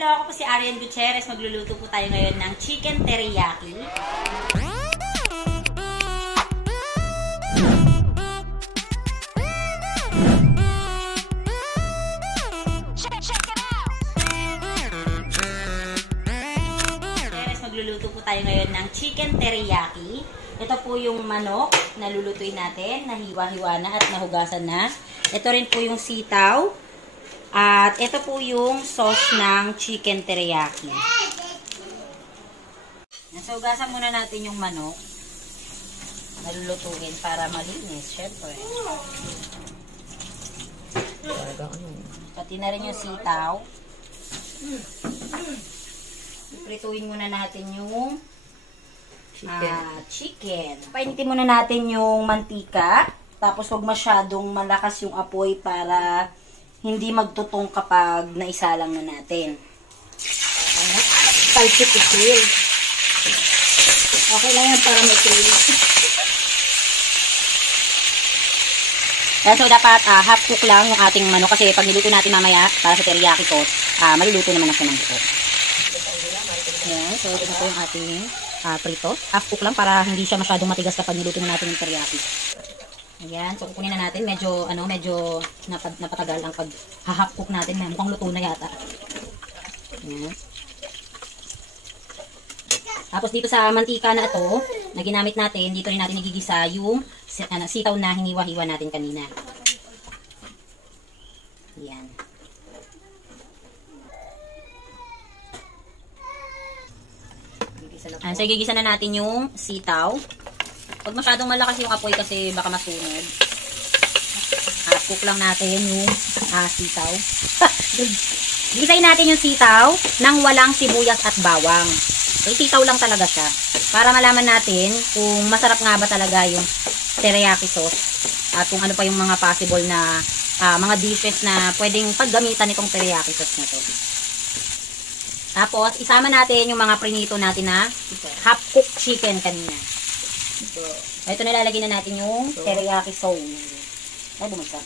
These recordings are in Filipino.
Hello, ako po si Arian Gutierrez. Magluluto po tayo ngayon ng chicken teriyaki. Magluluto po tayo ngayon ng chicken teriyaki. Ito po yung manok na lulutuin natin, nahiwa-hiwa na at nahugasan na. Ito rin po yung sitaw. At ito po yung sauce ng chicken teriyaki. So, hugasan muna natin yung manok na lulutuin para malinis, syempre. Pati na rin yung sitaw. Prituin muna natin yung chicken. Painitin muna natin yung mantika. Tapos huwag masyadong malakas yung apoy para hindi magtutong kapag naisalang na natin. Spicy to kill. Okay lang yan para may kill. So dapat half cook lang yung ating manok kasi pag niluto natin mamaya para sa teriyaki sauce, maluluto naman ang siya ng buo. Ayan, so ito po yung ating prito. Half cook lang para hindi siya masyadong matigas kapag niluto na natin yung teriyaki. Ayan, so kukunin na natin. Medyo napatagal ang pag-half cook natin. Mukhang luto na yata. Ayan. Tapos dito sa mantika na ito, na ginamit natin, dito rin natin nagigisa yung sitaw na hiniwa-hiwa natin kanina. Ayan. So igigisa na natin yung sitaw. Huwag masyadong malakas yung apoy kasi baka masunog. Cook lang natin yung sitaw. Gisayin natin yung sitaw nang walang sibuyas at bawang. So, sitaw lang talaga siya. Para malaman natin kung masarap nga ba talaga yung teriyaki sauce. At kung ano pa yung mga possible na mga dishes na pwedeng paggamitan itong teriyaki sauce na to. Tapos, isama natin yung mga prinito natin na half-cooked chicken kanina. So, ito nalalagay na natin yung teriyaki sauce. Ay, bumagsak.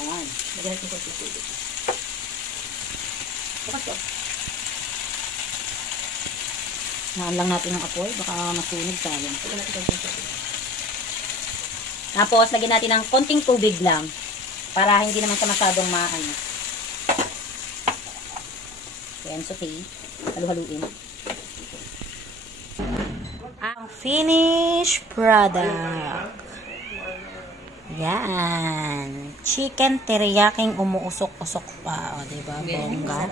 Yan. Lagyan natin sa tubig. Bukas ko. Naan lang natin ng apoy. Baka masunog tayo. Tapos, lagyan natin ng konting tubig lang. Para hindi naman siya masyadong maano. Yan, sauté. Halu-haluin. Ang finished product. Yan. Chicken teriyaking umuusok-usok pa. O, diba? Bongga.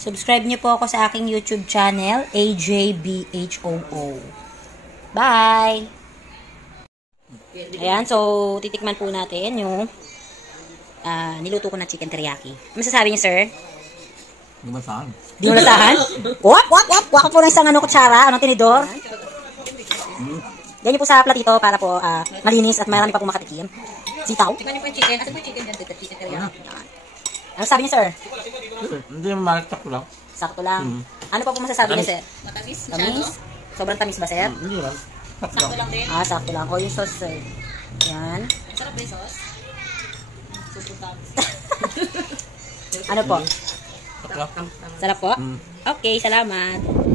Subscribe nyo po ako sa aking YouTube channel, AJBHOO. Bye! Ayan, so, titikman po natin yung niluto ko na chicken teriyaki. Ano masasabi niyo, sir? Di mo saan? Di mo nasahan? Wap! Waka po ng isang tinidor. Yan yung po sa platito para po malinis at marami pa po makatikim. Sitaw. Tingnan niyo po yung chicken. Asan po yung chicken dyan? Chicken teriyaki. Ano sabi niyo, sir? Hindi mo malaktak lang. Sakto lang. Ano pa po masasabi niyo, sir? Matamis. Tamis? Sobrang tamis ba, sir? Hindi lang. Sakto lang din. Sakto lang. O yung sauce, sir. Yan. Sarap ba yung sauce? Super tamis. Ano po? Sakto. Sarap po? Okay, salamat.